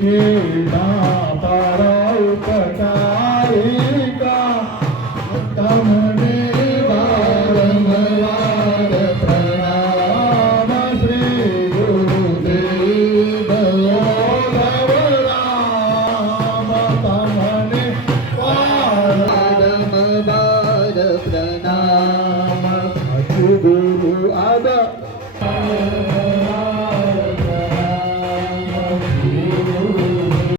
कीणा परोपकारिका तमने वारंवार प्रणाम श्री गुरुदेव योगव राम तमने वारंवार प्रणाम गुरु आद